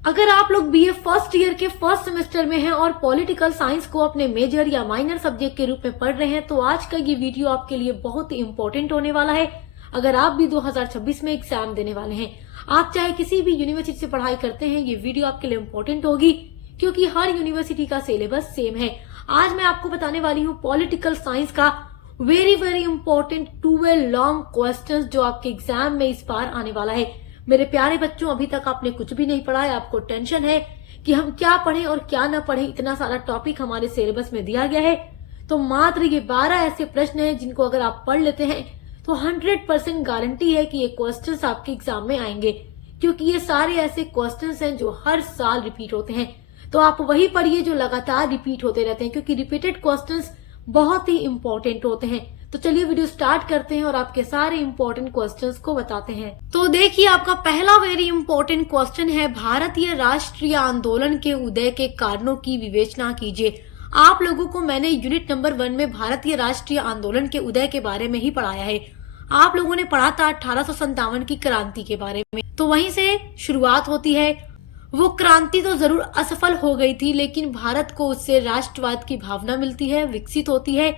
अगर आप लोग बीए फर्स्ट ईयर के फर्स्ट सेमेस्टर में हैं और पॉलिटिकल साइंस को अपने मेजर या माइनर सब्जेक्ट के रूप में पढ़ रहे हैं तो आज का ये वीडियो आपके लिए बहुत ही इम्पोर्टेंट होने वाला है। अगर आप भी 2026 में एग्जाम देने वाले हैं, आप चाहे किसी भी यूनिवर्सिटी से पढ़ाई करते हैं, ये वीडियो आपके लिए इम्पोर्टेंट होगी क्योंकि हर यूनिवर्सिटी का सिलेबस सेम है। आज मैं आपको बताने वाली हूँ पॉलिटिकल साइंस का वेरी इम्पोर्टेंट 12 लॉन्ग क्वेश्चन जो आपके एग्जाम में इस बार आने वाला है। मेरे प्यारे बच्चों, अभी तक आपने कुछ भी नहीं पढ़ा है, आपको टेंशन है कि हम क्या पढ़ें और क्या ना पढ़ें, इतना सारा टॉपिक हमारे सिलेबस में दिया गया है। तो मात्र ये 12 ऐसे प्रश्न हैं जिनको अगर आप पढ़ लेते हैं तो 100% गारंटी है कि ये क्वेश्चंस आपके एग्जाम में आएंगे, क्योंकि ये सारे ऐसे क्वेश्चंस हैं जो हर साल रिपीट होते हैं। तो आप वही पढ़िए जो लगातार रिपीट होते रहते हैं, क्योंकि रिपीटेड क्वेश्चंस बहुत ही इंपॉर्टेंट होते हैं। तो चलिए वीडियो स्टार्ट करते हैं और आपके सारे इंपॉर्टेंट क्वेश्चंस को बताते हैं। तो देखिए, आपका पहला वेरी इंपॉर्टेंट क्वेश्चन है, भारतीय राष्ट्रीय आंदोलन के उदय के कारणों की विवेचना कीजिए। आप लोगों को मैंने यूनिट नंबर 1 में भारतीय राष्ट्रीय आंदोलन के उदय के बारे में ही पढ़ाया है। आप लोगों ने पढ़ा था 1857 की क्रांति के बारे में, तो वहीं से शुरुआत होती है। वो क्रांति तो जरूर असफल हो गई थी, लेकिन भारत को उससे राष्ट्रवाद की भावना मिलती है, विकसित होती है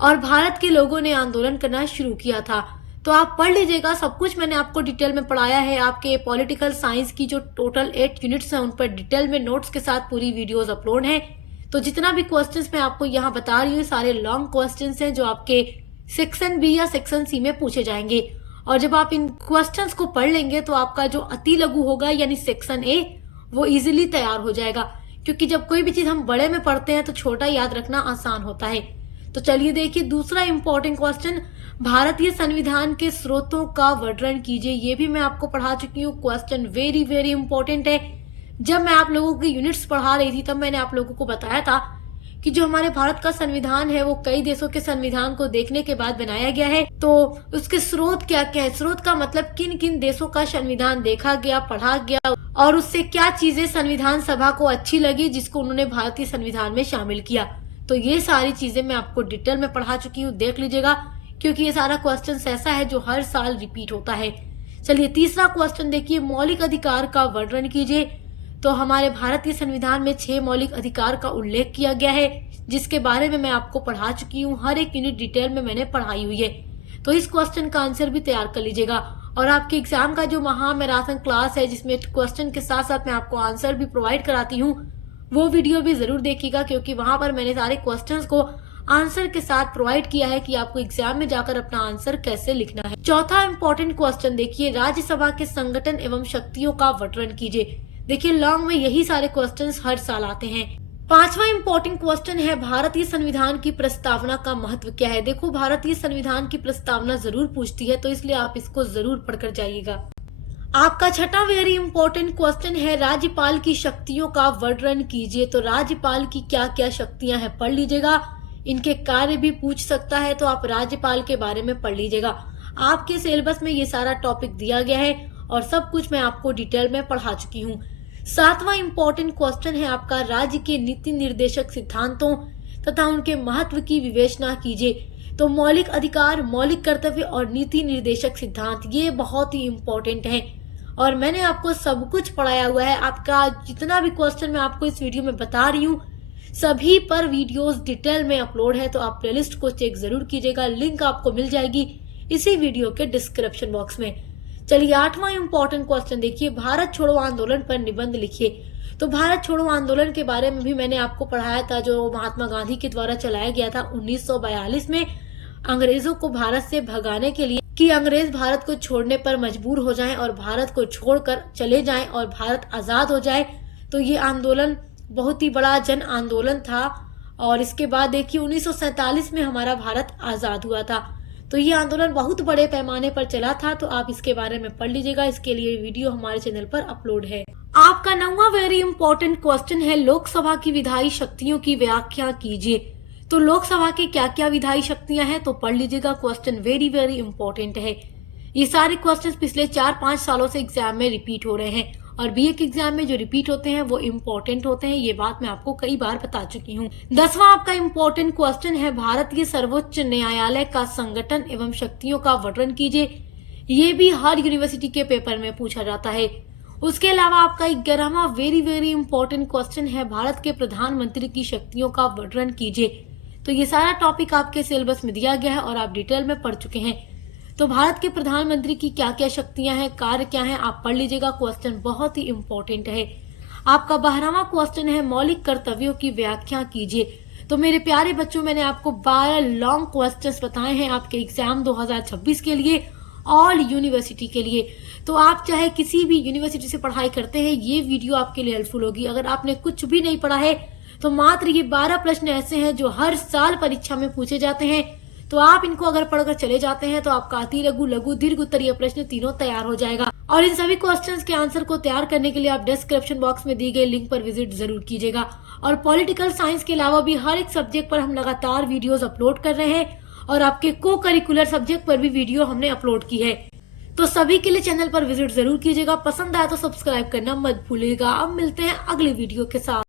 और भारत के लोगों ने आंदोलन करना शुरू किया था। तो आप पढ़ लीजिएगा, सब कुछ मैंने आपको डिटेल में पढ़ाया है। आपके पॉलिटिकल साइंस की जो टोटल 8 यूनिट्स हैं उन पर डिटेल में नोट्स के साथ पूरी वीडियोस अपलोड है। तो जितना भी क्वेश्चंस मैं आपको यहाँ बता रही हूँ सारे लॉन्ग क्वेश्चंस हैं जो आपके सेक्शन बी या सेक्शन सी में पूछे जाएंगे। और जब आप इन क्वेश्चंस को पढ़ लेंगे तो आपका जो अति लघु होगा यानी सेक्शन ए वो इजीली तैयार हो जाएगा, क्योंकि जब कोई भी चीज हम बड़े में पढ़ते हैं तो छोटा याद रखना आसान होता है। तो चलिए देखिए, दूसरा इंपॉर्टेंट क्वेश्चन, भारतीय संविधान के स्रोतों का वर्णन कीजिए। ये भी मैं आपको पढ़ा चुकी हूँ, क्वेश्चन वेरी इंपॉर्टेंट है। जब मैं आप लोगों की यूनिट्स पढ़ा रही थी तब मैंने आप लोगों को बताया था कि जो हमारे भारत का संविधान है वो कई देशों के संविधान को देखने के बाद बनाया गया है। तो उसके स्रोत क्या क्या है, स्रोत का मतलब किन किन देशों का संविधान देखा गया, पढ़ा गया और उससे क्या चीजें संविधान सभा को अच्छी लगी जिसको उन्होंने भारतीय संविधान में शामिल किया। तो ये सारी चीजें मैं आपको डिटेल में पढ़ा चुकी हूँ, देख लीजिएगा, क्योंकि ये सारा क्वेश्चन ऐसा है जो हर साल रिपीट होता है। चलिए तीसरा क्वेश्चन देखिए, मौलिक अधिकार का वर्णन कीजिए। तो हमारे भारतीय संविधान में 6 मौलिक अधिकार का उल्लेख किया गया है, जिसके बारे में मैं आपको पढ़ा चुकी हूँ, हर एक यूनिट डिटेल में मैंने पढ़ाई हुई है। तो इस क्वेश्चन का आंसर भी तैयार कर लीजिएगा। और आपके एग्जाम का जो महामैराथन क्लास है जिसमें क्वेश्चन के साथ साथ मैं आपको आंसर भी प्रोवाइड कराती हूँ, वो वीडियो भी जरूर देखिएगा, क्योंकि वहां पर मैंने सारे क्वेश्चंस को आंसर के साथ प्रोवाइड किया है कि आपको एग्जाम में जाकर अपना आंसर कैसे लिखना है। चौथा इंपॉर्टेंट क्वेश्चन देखिए, राज्यसभा के संगठन एवं शक्तियों का वर्णन कीजिए। देखिए लॉन्ग में यही सारे क्वेश्चंस हर साल आते हैं। पांचवा इंपॉर्टेंट क्वेश्चन है, भारतीय संविधान की प्रस्तावना का महत्व क्या है। देखो, भारतीय संविधान की प्रस्तावना जरूर पूछती है, तो इसलिए आप इसको जरूर पढ़कर जाइएगा। आपका छठा वेरी इंपॉर्टेंट क्वेश्चन है, राज्यपाल की शक्तियों का वर्णन कीजिए। तो राज्यपाल की क्या क्या शक्तियां हैं पढ़ लीजिएगा, इनके कार्य भी पूछ सकता है, तो आप राज्यपाल के बारे में पढ़ लीजिएगा। आपके सिलेबस में ये सारा टॉपिक दिया गया है और सब कुछ मैं आपको डिटेल में पढ़ा चुकी हूँ। सातवां इंपॉर्टेंट क्वेश्चन है आपका, राज्य के नीति निर्देशक सिद्धांतों तथा उनके महत्व की विवेचना कीजिए। तो मौलिक अधिकार, मौलिक कर्तव्य और नीति निर्देशक सिद्धांत ये बहुत ही इंपॉर्टेंट है और मैंने आपको सब कुछ पढ़ाया हुआ है। आपका जितना भी क्वेश्चन मैं आपको इस वीडियो में बता रही हूँ सभी पर वीडियोस डिटेल में अपलोड है, तो आप प्लेलिस्ट को चेक जरूर कीजिएगा। लिंक आपको मिल जाएगी इसी वीडियो के डिस्क्रिप्शन बॉक्स में। चलिए आठवां इंपॉर्टेंट क्वेश्चन देखिए, भारत छोड़ो आंदोलन पर निबंध लिखिए। तो भारत छोड़ो आंदोलन के बारे में भी मैंने आपको पढ़ाया था, जो महात्मा गांधी के द्वारा चलाया गया था 1942 में अंग्रेजों को भारत से भगाने के लिए, कि अंग्रेज भारत को छोड़ने पर मजबूर हो जाएं और भारत को छोड़कर चले जाएं और भारत आजाद हो जाए। तो ये आंदोलन बहुत ही बड़ा जन आंदोलन था और इसके बाद देखिए 1947 में हमारा भारत आजाद हुआ था। तो ये आंदोलन बहुत बड़े पैमाने पर चला था, तो आप इसके बारे में पढ़ लीजिएगा। इसके लिए वीडियो हमारे चैनल पर अपलोड है। आपका 9वां वेरी इंपॉर्टेंट क्वेश्चन है, लोकसभा की विधायी शक्तियों की व्याख्या कीजिए। तो लोकसभा की क्या क्या विधायी शक्तियां हैं तो पढ़ लीजिएगा, क्वेश्चन वेरी इंपॉर्टेंट है। ये सारे क्वेश्चन पिछले 4-5 सालों से एग्जाम में रिपीट हो रहे हैं और बीए के एग्जाम में जो रिपीट होते हैं वो इम्पोर्टेंट होते हैं, ये बात मैं आपको कई बार बता चुकी हूँ। 10वां आपका इम्पोर्टेंट क्वेश्चन है, भारतीय सर्वोच्च न्यायालय का संगठन एवं शक्तियों का वर्णन कीजिए। ये भी हर यूनिवर्सिटी के पेपर में पूछा जाता है। उसके अलावा आपका 11वां वेरी इंपॉर्टेंट क्वेश्चन है, भारत के प्रधानमंत्री की शक्तियों का वर्णन कीजिए। तो ये सारा टॉपिक आपके सिलेबस में दिया गया है और आप डिटेल में पढ़ चुके हैं। तो भारत के प्रधानमंत्री की क्या क्या शक्तियां हैं, कार्य क्या हैं, आप पढ़ लीजिएगा। क्वेश्चन बहुत ही इंपॉर्टेंट है। आपका 12वां क्वेश्चन है, मौलिक कर्तव्यों की व्याख्या कीजिए। तो मेरे प्यारे बच्चों, मैंने आपको 12 लॉन्ग क्वेश्चंस बताए हैं आपके एग्जाम 2026 के लिए, ऑल यूनिवर्सिटी के लिए। तो आप चाहे किसी भी यूनिवर्सिटी से पढ़ाई करते हैं, ये वीडियो आपके लिए हेल्पफुल होगी। अगर आपने कुछ भी नहीं पढ़ा है तो मात्र ये 12 प्रश्न ऐसे हैं जो हर साल परीक्षा में पूछे जाते हैं। तो आप इनको अगर पढ़कर चले जाते हैं तो आपका अति लघु, लघु, दीर्घ, उत्तरीय प्रश्न तीनों तैयार हो जाएगा। और इन सभी क्वेश्चंस के आंसर को तैयार करने के लिए आप डिस्क्रिप्शन बॉक्स में दी गई लिंक पर विजिट जरूर कीजिएगा। और पॉलिटिकल साइंस के अलावा भी हर एक सब्जेक्ट पर हम लगातार वीडियोस अपलोड कर रहे हैं और आपके को करिकुलर सब्जेक्ट पर भी वीडियो हमने अपलोड की है। तो सभी के लिए चैनल पर विजिट जरूर कीजिएगा। पसंद आया तो सब्सक्राइब करना मत भूलिएगा। अब मिलते हैं अगले वीडियो के साथ।